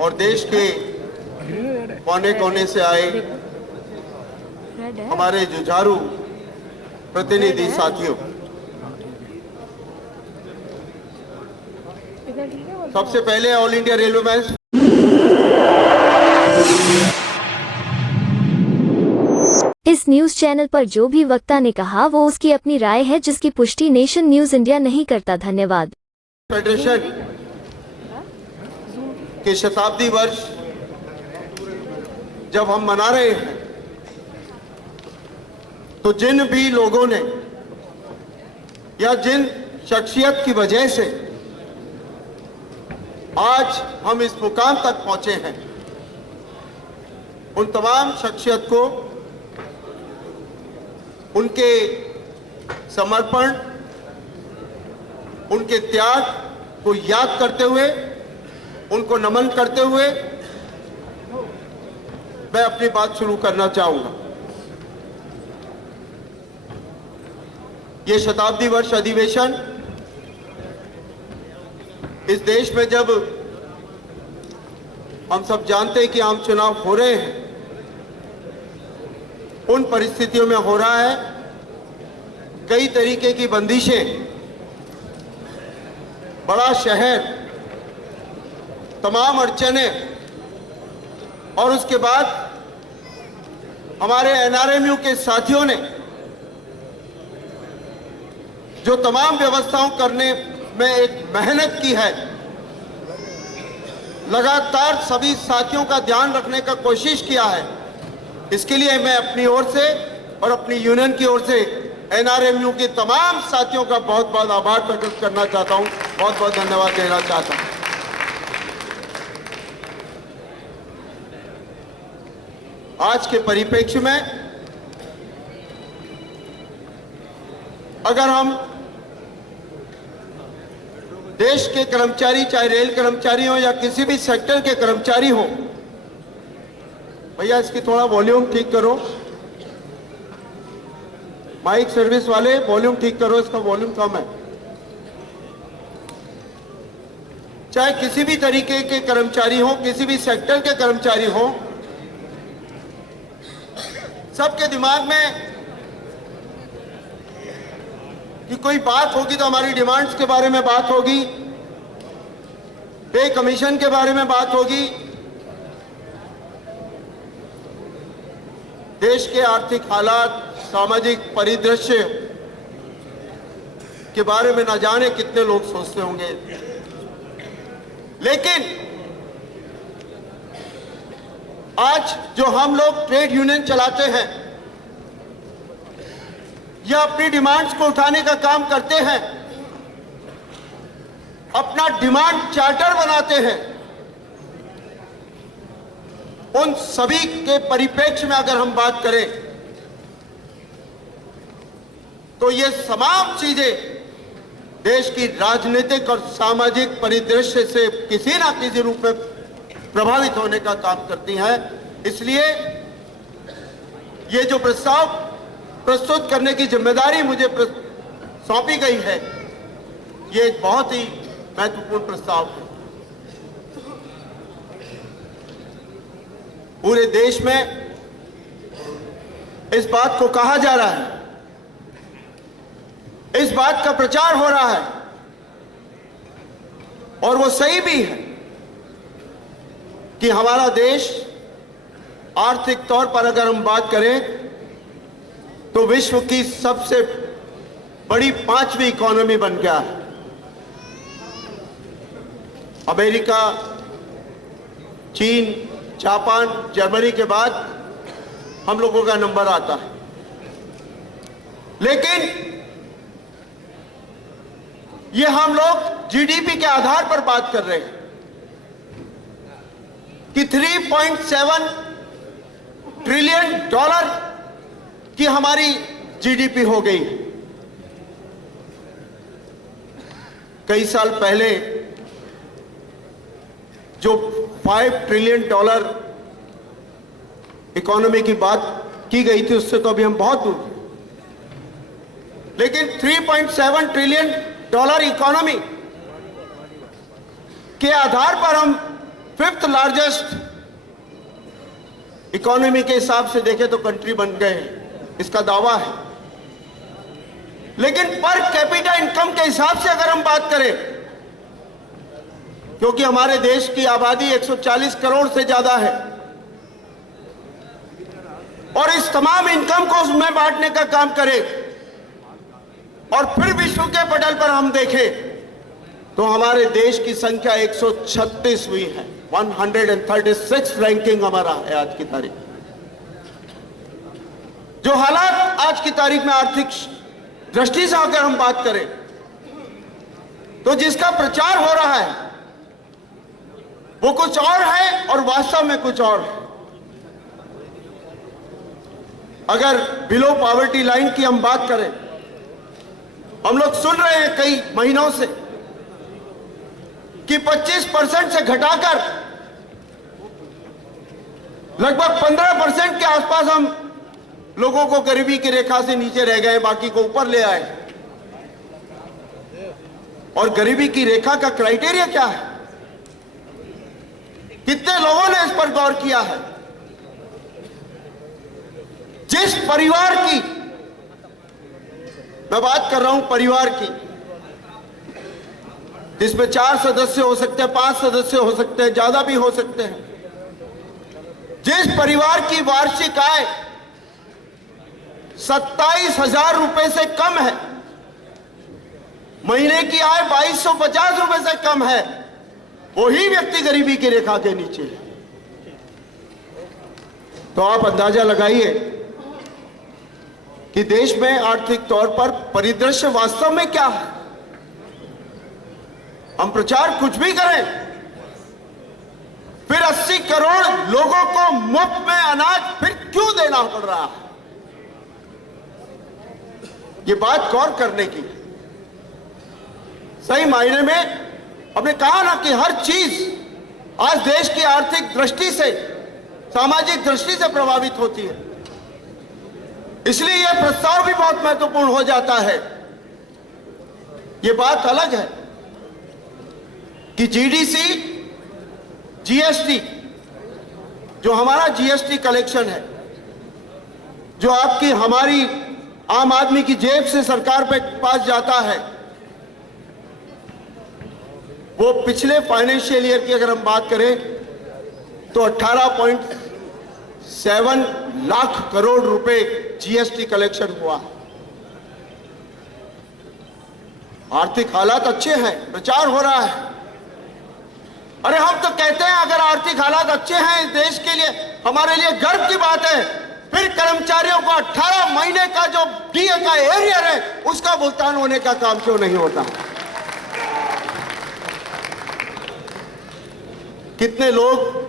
और देश के कोने कोने से आए हमारे जुझारू प्रतिनिधि साथियों, सबसे पहले ऑल इंडिया रेलवे में इस न्यूज चैनल पर जो भी वक्ता ने कहा वो उसकी अपनी राय है, जिसकी पुष्टि नेशन न्यूज इंडिया नहीं करता। धन्यवाद। फेडरेशन के शताब्दी वर्ष जब हम मना रहे हैं, तो जिन भी लोगों ने या जिन शख्सियत की वजह से आज हम इस मुकाम तक पहुंचे हैं, उन तमाम शख्सियत को उनके समर्पण, उनके त्याग को याद करते हुए, उनको नमन करते हुए मैं अपनी बात शुरू करना चाहूंगा। ये शताब्दी वर्ष अधिवेशन इस देश में जब हम सब जानते हैं कि आम चुनाव हो रहे हैं, उन परिस्थितियों में हो रहा है। कई तरीके की बंदिशें, बड़ा शहर, तमाम अड़चने, और उसके बाद हमारे एनआरएमयू के साथियों ने जो तमाम व्यवस्थाओं करने में एक मेहनत की है, लगातार सभी साथियों का ध्यान रखने का कोशिश किया है। इसके लिए मैं अपनी ओर से और अपनी यूनियन की ओर से एनआरएमयू के तमाम साथियों का बहुत बहुत आभार प्रकट करना चाहता हूं, बहुत बहुत धन्यवाद देना चाहता हूं। आज के परिप्रेक्ष्य में अगर हम देश के कर्मचारी, चाहे रेल कर्मचारी हो या किसी भी सेक्टर के कर्मचारी हो, भैया इसकी थोड़ा वॉल्यूम ठीक करो, माइक सर्विस वाले वॉल्यूम ठीक करो, इसका वॉल्यूम कम है। चाहे किसी भी तरीके के कर्मचारी हो, किसी भी सेक्टर के कर्मचारी हो, सबके दिमाग में कि कोई बात होगी तो हमारी डिमांड्स के बारे में बात होगी, पे कमीशन के बारे में बात होगी, देश के आर्थिक हालात, सामाजिक परिदृश्य के बारे में न जाने कितने लोग सोचते होंगे। लेकिन आज जो हम लोग ट्रेड यूनियन चलाते हैं या अपनी डिमांड्स को उठाने का काम करते हैं, अपना डिमांड चार्टर बनाते हैं, उन सभी के परिप्रेक्ष्य में अगर हम बात करें तो ये तमाम चीजें देश की राजनीतिक और सामाजिक परिदृश्य से किसी ना किसी रूप में प्रभावित होने का काम करती हैं। इसलिए ये जो प्रस्ताव प्रस्तुत करने की जिम्मेदारी मुझे सौंपी गई है, ये एक बहुत ही महत्वपूर्ण प्रस्ताव है। पूरे देश में इस बात को कहा जा रहा है, इस बात का प्रचार हो रहा है, और वो सही भी है कि हमारा देश आर्थिक तौर पर अगर हम बात करें तो विश्व की सबसे बड़ी 5वीं इकोनॉमी बन गया है। अमेरिका, चीन, जापान, जर्मनी के बाद हम लोगों का नंबर आता है। लेकिन ये हम लोग जीडीपी के आधार पर बात कर रहे हैं कि 3.7 ट्रिलियन डॉलर की हमारी जीडीपी हो गई। कई साल पहले जो 5 ट्रिलियन डॉलर इकोनॉमी की बात की गई थी, उससे तो अभी हम बहुत दूर हैं। लेकिन 3.7 ट्रिलियन डॉलर इकोनॉमी के आधार पर हम 5th लार्जेस्ट इकोनॉमी के हिसाब से देखें तो कंट्री बन गए, इसका दावा है। लेकिन पर कैपिटा इनकम के हिसाब से अगर हम बात करें, क्योंकि हमारे देश की आबादी 140 करोड़ से ज्यादा है और इस तमाम इनकम को उसमें बांटने का काम करें और फिर विश्व के पटल पर हम देखें तो हमारे देश की संख्या 136 हुई है। 136 रैंकिंग हमारा है आज की तारीख। जो हालात आज की तारीख में आर्थिक दृष्टि से अगर हम बात करें तो जिसका प्रचार हो रहा है वो कुछ और है और वास्तव में कुछ और है। अगर बिलो पॉवर्टी लाइन की हम बात करें, हम लोग सुन रहे हैं कई महीनों से कि 25% से घटाकर लगभग 15% के आसपास हम लोगों को गरीबी की रेखा से नीचे रह गए, बाकी को ऊपर ले आए। और गरीबी की रेखा का क्राइटेरिया क्या है? कितने लोगों ने इस पर गौर किया है? जिस परिवार की मैं बात कर रहा हूं, परिवार की जिसमें 4 सदस्य हो सकते हैं, 5 सदस्य हो सकते हैं, ज्यादा भी हो सकते हैं, जिस परिवार की वार्षिक आय 27,000 रुपए से कम है, महीने की आय 2250 रुपए से कम है, वही व्यक्ति गरीबी की रेखा के नीचे है। तो आप अंदाजा लगाइए कि देश में आर्थिक तौर पर परिदृश्य वास्तव में क्या है। हम प्रचार कुछ भी करें, फिर 80 करोड़ लोगों को मुफ्त में अनाज फिर क्यों देना पड़ रहा है? ये बात गौर करने की। सही मायने में हमने कहा ना कि हर चीज आज देश की आर्थिक दृष्टि से, सामाजिक दृष्टि से प्रभावित होती है। इसलिए यह प्रस्ताव भी बहुत महत्वपूर्ण हो जाता है। यह बात अलग है कि जीडीसी, जीएसटी, जो हमारा जीएसटी कलेक्शन है, जो आपकी हमारी आम आदमी की जेब से सरकार पे पास जाता है, वो पिछले फाइनेंशियल ईयर की अगर हम बात करें तो 18.7 लाख करोड़ रुपए जीएसटी कलेक्शन हुआ। आर्थिक हालात अच्छे हैं, प्रचार हो रहा है। अरे हम तो कहते हैं अगर आर्थिक हालात अच्छे हैं इस देश के लिए, हमारे लिए गर्व की बात है, फिर कर्मचारियों को 18 महीने का जो डीए का एरियर है उसका भुगतान होने का काम क्यों नहीं होता? कितने लोग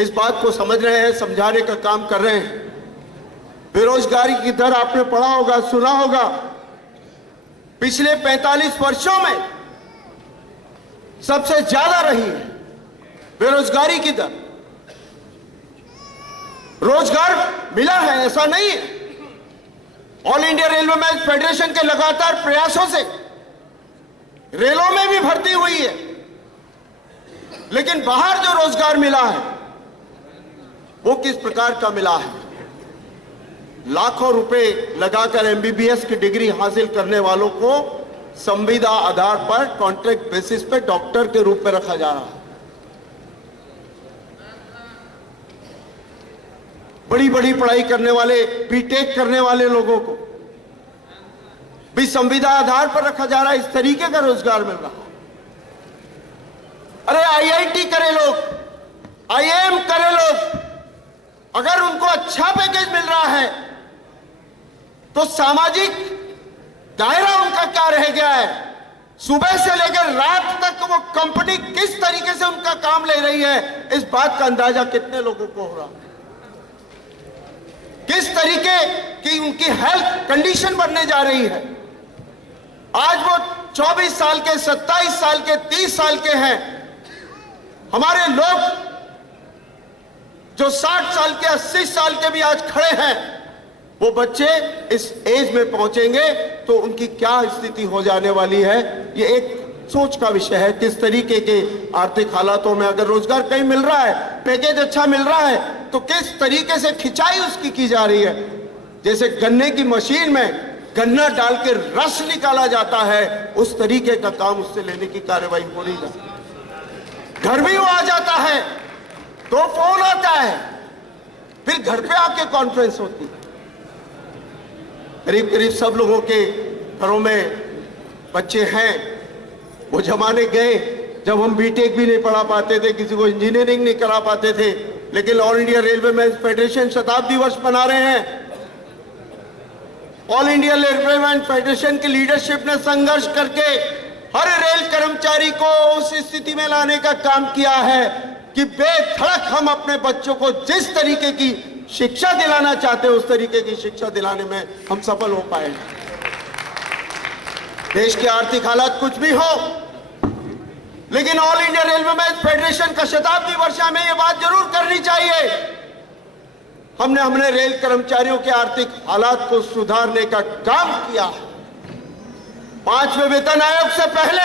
इस बात को समझ रहे हैं, समझाने का काम कर रहे हैं। बेरोजगारी की दर आपने पढ़ा होगा, सुना होगा, पिछले 45 वर्षों में सबसे ज्यादा रही है बेरोजगारी की दर। रोजगार मिला है ऐसा नहीं है। All India railway man federation के लगातार प्रयासों से रेलों में भी भर्ती हुई है, लेकिन बाहर जो रोजगार मिला है वो किस प्रकार का मिला है? लाखों रुपए लगाकर एमबीबीएस की डिग्री हासिल करने वालों को संविदा आधार पर कॉन्ट्रैक्ट बेसिस पे डॉक्टर के रूप में रखा जा रहा है। बड़ी बड़ी पढ़ाई करने वाले, बीटेक करने वाले लोगों को भी संविदा आधार पर रखा जा रहा है। इस तरीके का रोजगार मिल रहा है। अरे आईआईटी करे लोग, आईआईएम करे लोग, अगर उनको अच्छा पैकेज मिल रहा है तो सामाजिक दायरा उनका क्या रह गया है? सुबह से लेकर रात तक वो कंपनी किस तरीके से उनका काम ले रही है, इस बात का अंदाजा कितने लोगों को हो रहा है? किस तरीके की उनकी हेल्थ कंडीशन बनने जा रही है? आज वो 24 साल के, 27 साल के, 30 साल के हैं। हमारे लोग जो 60 साल के, 80 साल के भी आज खड़े हैं, वो बच्चे इस एज में पहुंचेंगे तो उनकी क्या स्थिति हो जाने वाली है, ये एक सोच का विषय है। किस तरीके के आर्थिक हालातों में, अगर रोजगार कहीं मिल रहा है, पैकेज अच्छा मिल रहा है, तो किस तरीके से खिंचाई उसकी की जा रही है। जैसे गन्ने की मशीन में गन्ना डाल के रस निकाला जाता है, उस तरीके का काम उससे लेने की कार्रवाई हो रही है। घर भी वो आ जाता है तो फोन आता है, फिर घर पे आके कॉन्फ्रेंस होती है। करीब करीब सब लोगों के घरों में बच्चे हैं। वो जमाने गए जब हम बीटेक भी नहीं पढ़ा पाते थे, किसी को इंजीनियरिंग नहीं करा पाते थे, लेकिन all India railway man federation शताब्दी वर्ष मना रहे हैं। All India railway man federation की लीडरशिप ने संघर्ष करके हर रेल कर्मचारी को उस स्थिति में लाने का काम किया है कि बेधड़क हम अपने बच्चों को जिस तरीके की शिक्षा दिलाना चाहते हैं, उस तरीके की शिक्षा दिलाने में हम सफल हो पाएंगे। देश के आर्थिक हालात कुछ भी हो, लेकिन all India railway man federation का शताब्दी वर्ष में यह बात जरूर करनी चाहिए। हमने रेल कर्मचारियों के आर्थिक हालात को सुधारने का काम किया। 5वें वेतन आयोग से पहले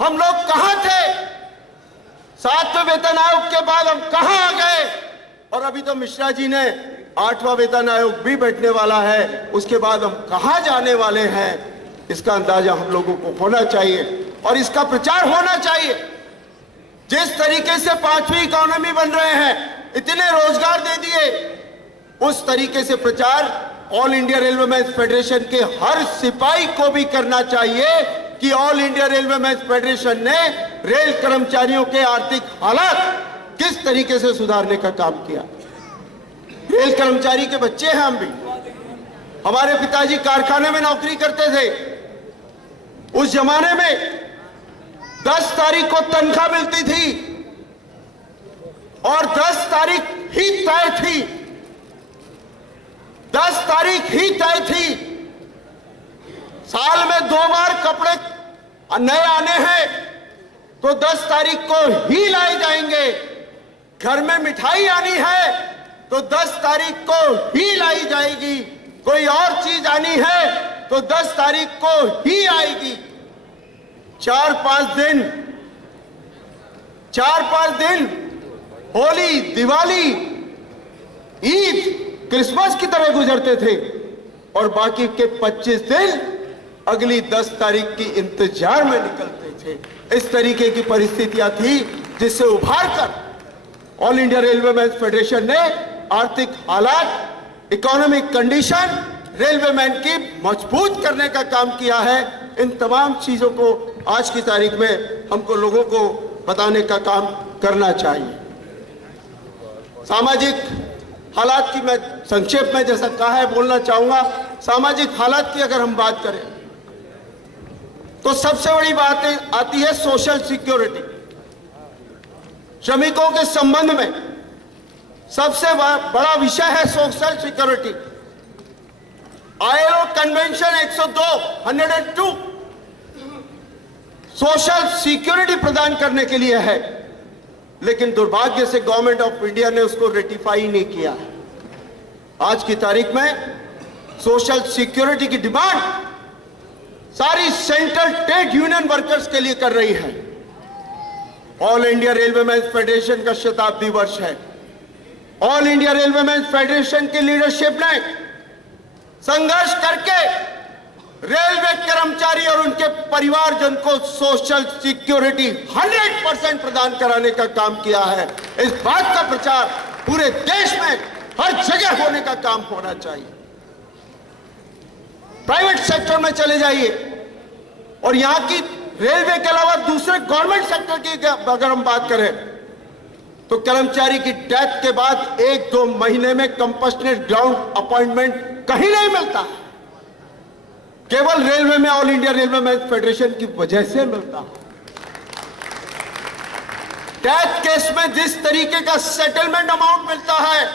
हम लोग कहां थे, 7वें वेतन आयोग के बाद हम कहां आ गए, और अभी तो मिश्रा जी ने 8वां वेतन आयोग भी बैठने वाला है, उसके बाद हम कहां जाने वाले हैं, इसका अंदाजा हम लोगों को होना चाहिए और इसका प्रचार होना चाहिए। जिस तरीके से 5वीं इकोनॉमी बन रहे हैं, इतने रोजगार दे दिए, उस तरीके से प्रचार all India railway man federation के हर सिपाही को भी करना चाहिए कि all India railway man federation ने रेल कर्मचारियों के आर्थिक हालात किस तरीके से सुधारने का काम किया। रेल कर्मचारी के बच्चे हैं हम भी। हमारे पिताजी कारखाने में नौकरी करते थे। उस जमाने में 10 तारीख को तनख्वाह मिलती थी और 10 तारीख ही तय थी, 10 तारीख ही तय थी। साल में 2 बार कपड़े नए आने हैं तो 10 तारीख को ही लाए जाएंगे। घर में मिठाई आनी है तो 10 तारीख को ही लाई जाएगी। कोई और चीज आनी है तो 10 तारीख को ही आएगी। 4-5 दिन होली, दिवाली, ईद, क्रिसमस की तरह गुजरते थे और बाकी के 25 दिन अगली 10 तारीख की इंतजार में निकलते थे। इस तरीके की परिस्थितियां थी जिससे उभार कर all India railway man federation ने आर्थिक हालात, इकोनॉमिक कंडीशन रेलवे मैन की मजबूत करने का काम किया है। इन तमाम चीजों को आज की तारीख में हमको लोगों को बताने का काम करना चाहिए। सामाजिक हालात की मैं संक्षेप में जैसा कहा है बोलना चाहूंगा। सामाजिक हालात की अगर हम बात करें तो सबसे बड़ी बात आती है सोशल सिक्योरिटी। श्रमिकों के संबंध में सबसे बड़ा विषय है social security. ILO convention 102 social security प्रदान करने के लिए है, लेकिन दुर्भाग्य से गवर्नमेंट ऑफ इंडिया ने उसको रेटिफाई नहीं किया है। आज की तारीख में सोशल सिक्योरिटी की डिमांड सारी सेंट्रल ट्रेड यूनियन वर्कर्स के लिए कर रही है। All India railway man federation का शताब्दी वर्ष है। All India railway man federation की लीडरशिप ने संघर्ष करके रेलवे कर्मचारी और उनके परिवारजन को सोशल सिक्योरिटी 100% प्रदान कराने का काम किया है। इस बात का प्रचार पूरे देश में हर जगह होने का काम होना चाहिए। प्राइवेट सेक्टर में चले जाइए और यहां की रेलवे के अलावा दूसरे गवर्नमेंट सेक्टर की अगर हम बात करें तो कर्मचारी की डेथ के बाद 1-2 महीने में कंपैशनेट ग्राउंड अपॉइंटमेंट कहीं नहीं मिलता है। केवल रेलवे में all India railway man federation की वजह से मिलता है। डेथ केस में जिस तरीके का सेटलमेंट अमाउंट मिलता है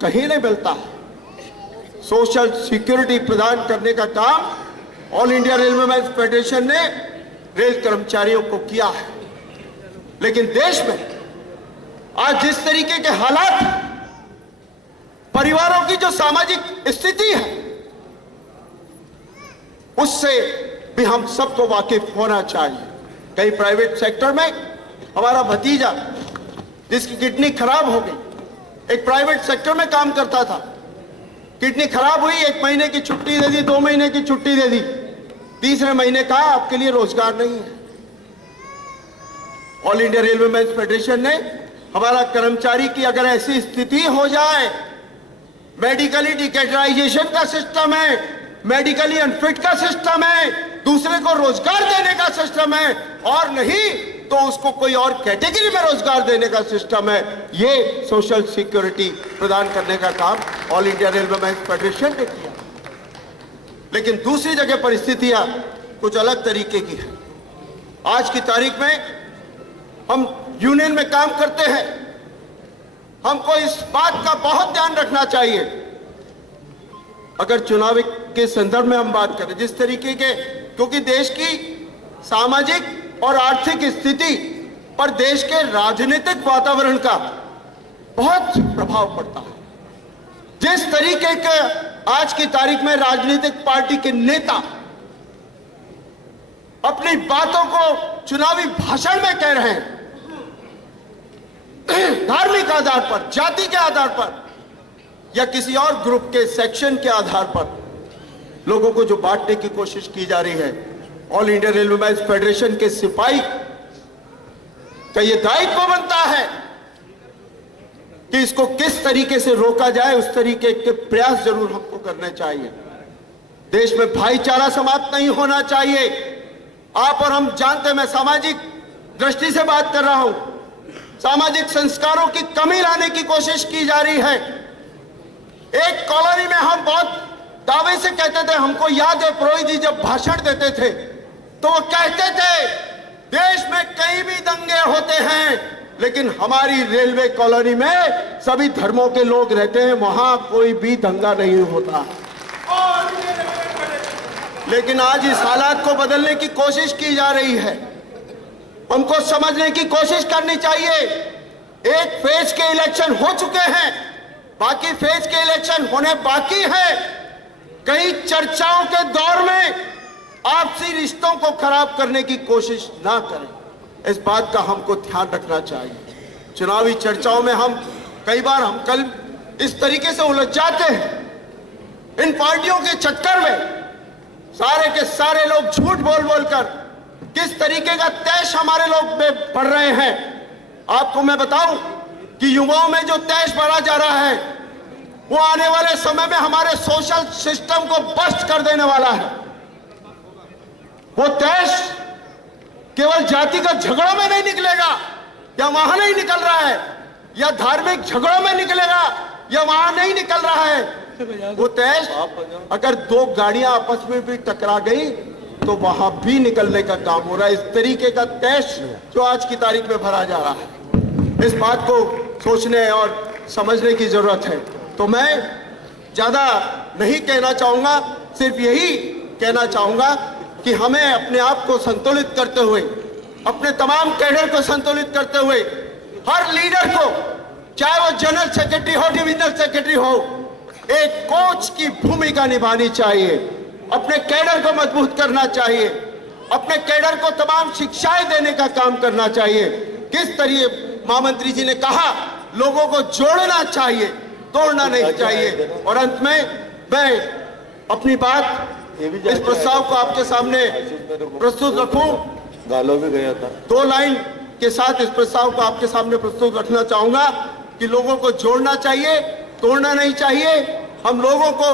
कहीं नहीं मिलता है। सोशल सिक्योरिटी प्रदान करने का काम All India railway man federation ने रेल कर्मचारियों को किया है। लेकिन देश में आज जिस तरीके के हालात, परिवारों की जो सामाजिक स्थिति है, उससे भी हम सबको वाकिफ होना चाहिए। कहीं प्राइवेट सेक्टर में हमारा भतीजा जिसकी किडनी खराब हो गई, एक प्राइवेट सेक्टर में काम करता था, किडनी खराब हुई, 1 महीने की छुट्टी दे दी, 2 महीने की छुट्टी दे दी, तीसरे महीने कहा आपके लिए रोजगार नहीं है। All India Railwaymen's Federation ने हमारा कर्मचारी की अगर ऐसी स्थिति हो जाए, मेडिकली डिकैटराइजेशन का सिस्टम है, मेडिकली अनफिट का सिस्टम है, दूसरे को रोजगार देने का सिस्टम है, और नहीं तो उसको कोई और कैटेगरी में रोजगार देने का सिस्टम है, ये सोशल सिक्योरिटी प्रदान करने का काम All India Railwaymen's Federation ने किया। लेकिन दूसरी जगह परिस्थितियां कुछ अलग तरीके की है। आज की तारीख में हम यूनियन में काम करते हैं, हमको इस बात का बहुत ध्यान रखना चाहिए, अगर चुनाव के संदर्भ में हम बात करें जिस तरीके के, क्योंकि देश की सामाजिक और आर्थिक स्थिति पर देश के राजनीतिक वातावरण का बहुत प्रभाव पड़ता है। जिस तरीके के आज की तारीख में राजनीतिक पार्टी के नेता अपनी बातों को चुनावी भाषण में कह रहे हैं, धार्मिक आधार पर, जाति के आधार पर या किसी और ग्रुप के सेक्शन के आधार पर लोगों को जो बांटने की कोशिश की जा रही है, All India Railwaymen's Federation के सिपाही का यह दायित्व बनता है कि इसको किस तरीके से रोका जाए, उस तरीके के प्रयास जरूर हमको करने चाहिए। देश में भाईचारा समाप्त नहीं होना चाहिए। आप और हम जानते हैं, मैं सामाजिक दृष्टि से बात कर रहा हूं, सामाजिक संस्कारों की कमी लाने की कोशिश की जा रही है। एक कॉलोनी में हम बहुत दावे से कहते थे, हमको याद है पुरोहित जी जब भाषण देते थे तो वो कहते थे देश में कहीं भी दंगे होते हैं, लेकिन हमारी रेलवे कॉलोनी में सभी धर्मों के लोग रहते हैं, वहां कोई भी दंगा नहीं होता। लेकिन आज इस हालात को बदलने की कोशिश की जा रही है। हमको समझने की कोशिश करनी चाहिए। एक फेज के इलेक्शन हो चुके हैं, बाकी फेज के इलेक्शन होने बाकी है। कई चर्चाओं के दौर में आपसी रिश्तों को खराब करने की कोशिश ना करें, इस बात का हमको ध्यान रखना चाहिए। चुनावी चर्चाओं में हम कई बार हम कल इस तरीके से उलझ जाते हैं, इन पार्टियों के चक्कर में सारे के सारे लोग झूठ बोल बोलकर किस तरीके का तैश हमारे लोग में बढ़ रहे हैं। आपको मैं बताऊं कि युवाओं में जो तैश बढ़ा जा रहा है वो आने वाले समय में हमारे सोशल सिस्टम को बस्ट कर देने वाला है। वो तैश केवल जातिगत झगड़ों में नहीं निकलेगा, या वहां नहीं निकल रहा है, या धार्मिक झगड़ों में निकलेगा, या वहां नहीं निकल रहा है। वो तैश अगर 2 गाड़ियां आपस में भी टकरा गई तो वहां भी निकलने का काम हो रहा है। इस तरीके का तैश जो आज की तारीख में भरा जा रहा है, इस बात को सोचने और समझने की जरूरत है। तो मैं ज्यादा नहीं कहना चाहूंगा, सिर्फ यही कहना चाहूंगा कि हमें अपने आप को संतुलित करते हुए, अपने तमाम कैडर को संतुलित करते हुए, हर लीडर को, चाहे वो जनरल सेक्रेटरी हो, डिविजनल सेक्रेटरी हो, एक कोच की भूमिका निभानी चाहिए। अपने कैडर को मजबूत करना चाहिए, अपने कैडर को तमाम शिक्षाएं देने का काम करना चाहिए। किस तरीके महामंत्री जी ने कहा, लोगों को जोड़ना चाहिए, तोड़ना नहीं चाहिए। और अंत में मैं अपनी बात इस प्रस्ताव को आपके सामने प्रस्तुत रखूं। गालों में गया था 2 लाइन के साथ इस प्रस्ताव को आपके सामने प्रस्तुत रखना चाहूंगा कि लोगों को जोड़ना चाहिए, तोड़ना नहीं चाहिए। हम लोगों को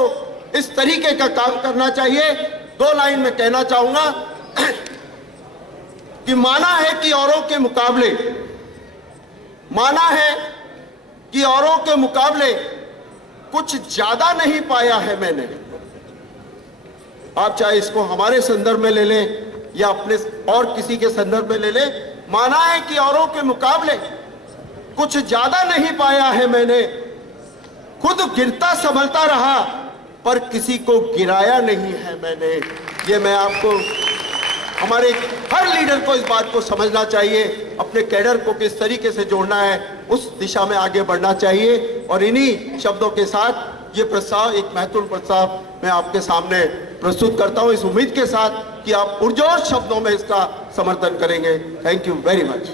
इस तरीके का काम करना चाहिए। 2 लाइन में कहना चाहूंगा कि माना है कि औरों के मुकाबले कुछ ज्यादा नहीं पाया है मैंने। आप चाहे इसको हमारे संदर्भ में ले लें या अपने और किसी के संदर्भ में ले लें। माना है कि औरों के मुकाबले कुछ ज्यादा नहीं पाया है मैंने, खुद गिरता संभलता रहा पर किसी को गिराया नहीं है मैंने। ये मैं आपको, हमारे हर लीडर को इस बात को समझना चाहिए, अपने कैडर को किस तरीके से जोड़ना है, उस दिशा में आगे बढ़ना चाहिए। और इन्हीं शब्दों के साथ ये प्रस्ताव, एक महत्वपूर्ण प्रस्ताव मैं आपके सामने प्रस्तुत करता हूं, इस उम्मीद के साथ कि आप पुरजोर शब्दों में इसका समर्थन करेंगे। Thank you very much.